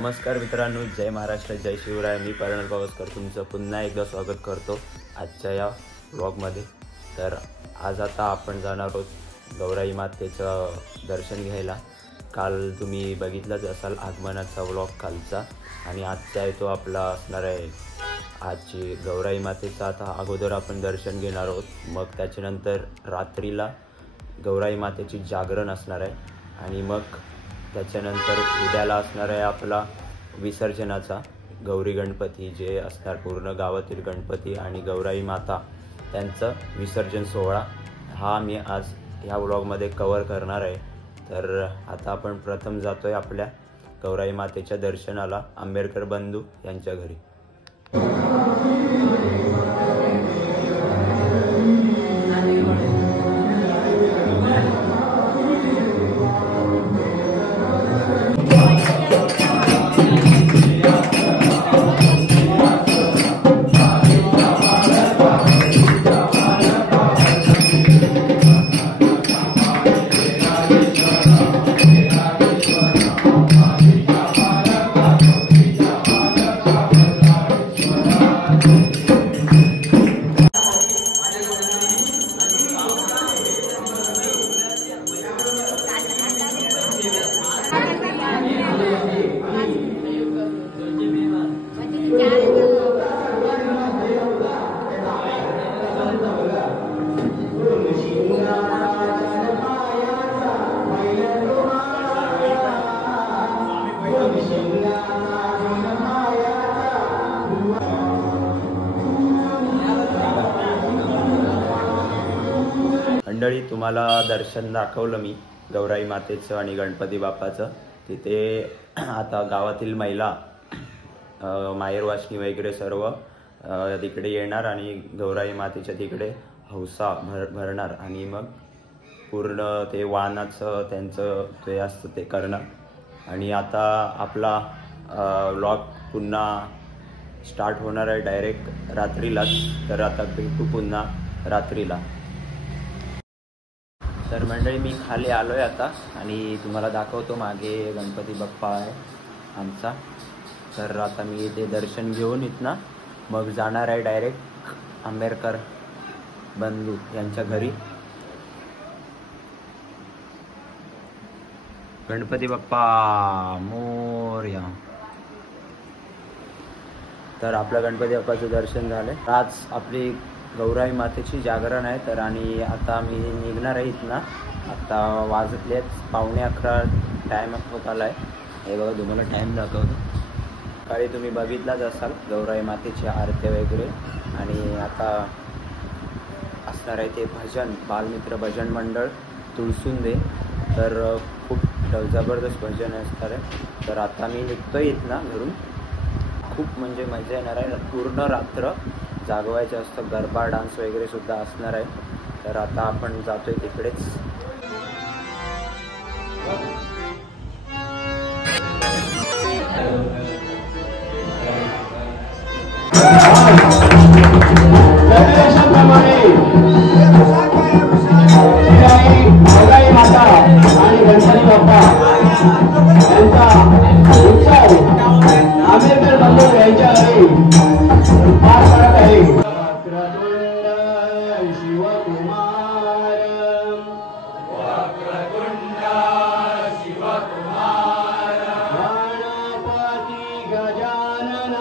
नमस्कार मित्रांनो, जय महाराष्ट्र, जय शिवराय. मी पर्णल पावसकर तुमचं पुन्हा एकदा स्वागत करतो आजच्या या व्लॉगमध्ये. तर आज आता आपण जाणार आहोत गौराई मातेचं दर्शन घ्यायला. काल तुम्ही बघितलंच असाल आगमनाचा व्लॉग कालचा, आणि आजचा आहे तो आपला असणार आहे. आजची गौराई मातेचं आता अगोदर आपण दर्शन घेणार आहोत, मग त्याच्यानंतर रात्रीला गौराई मातेची जागरण असणार आहे, आणि मग त्याच्यानंतर उद्याला असणार आहे आपला विसर्जनाचा गौरी गणपती, जे असणार पूर्ण गावातील गणपती आणि गौराई माता त्यांचं विसर्जन सोहळा. हा मी आज ह्या व्लॉगमध्ये कवर करणार आहे. तर आता आपण प्रथम जातो आहे आपल्या गौराई मातेच्या दर्शनाला आंबेडकर बंधू यांच्या घरी. मंडळी, तुम्हाला दर्शन दाखवलं मी गौराई मातेचं आणि गणपती बाप्पाचं. तिथे आता गावातील महिला माहेर वासनी वगैरे सर्व तिकडे येणार आणि गौराई मातेच्या तिकडे हौसा भरणार, आणि मग पूर्ण ते वाहनाचं त्यांचं ते असतं ते करणार. आणि आता आपला व्लॉग पुन्हा स्टार्ट होणार आहे डायरेक्ट रात्रीलाच. तर आता भेटू पुन्हा रात्रीला. तर मंडळी, मी खाली आलो आहे आता, आणि तुम्हाला दाखवतो मागे गणपती बाप्पा आहे आमचा. तर आता मी ते दर्शन घेऊन इथनं मग जाणार आहे डायरेक्ट आंबेडकर बंधू यांच्या घरी. गणपती बाप्पा मोरया. तर आपल्या गणपती बाप्पाचं दर्शन झालं. आज आपली गौराई मातेची जागरण आहे. तर आणि आता मी निघणार आहे इथनं. आता वाजतलेच 11:15 टाईम होत आला आहे. हे बघा, तुम्हाला टाईम दाखवतो. सकाळी तुम्ही बघितलाच असाल गौराई मातेची आरती वगैरे. आणि आता असणार आहे ते भजन, बालमित्र भजन मंडळ तुळसुंदे. तर खूप जबरदस्त भजन असणार आहे. तर आता मी निघतोय इथनं घरून. खूप म्हणजे मजा येणार आहे. पूर्ण रात्र जागवायचं असतं. गरबा डान्स वगैरे सुद्धा असणार आहे. तर आता आपण जातोय तिकडेच. माता आणि गणपती बाप्पा यांचा उत्सव आंबेडकर बंधू यांच्या घरी पार पडत आहे. वक्रतुंड शिवकुमार, वक्रतुंड शिवकुमार, गणपती गजानन,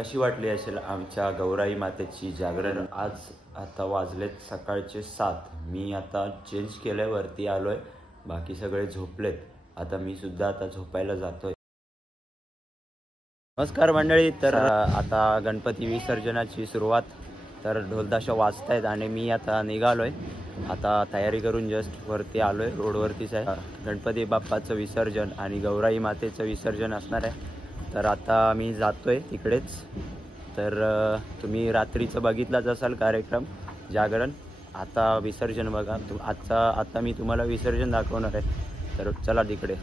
कशी वाटली असेल आमच्या गौराई मातेची जागरण. आज आता वाजलेत सकाळचे 7. मी आता चेंज केलं आहे, वरती आलो आहे. बाकी सगळे झोपलेत. आता मी सुद्धा आता झोपायला जातोय. नमस्कार मंडळी. तर आता गणपती विसर्जनाची सुरुवात. तर ढोलताशा वाजतायत आणि मी आता निघालोय. आता तयारी करून जस्ट वरती आलोय. रोडवरतीच आहे. गणपती बाप्पाचं विसर्जन आणि गौराई मातेचं विसर्जन असणार आहे. तर आता मी जातोय तिकडेच. तर तुम्ही रात्रीचं बघितलाच असाल कार्यक्रम जागरण. आता विसर्जन बघा. आता मी तुम्हाला विसर्जन दाखवणार आहे. तर चला तिकडेच.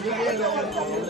आहे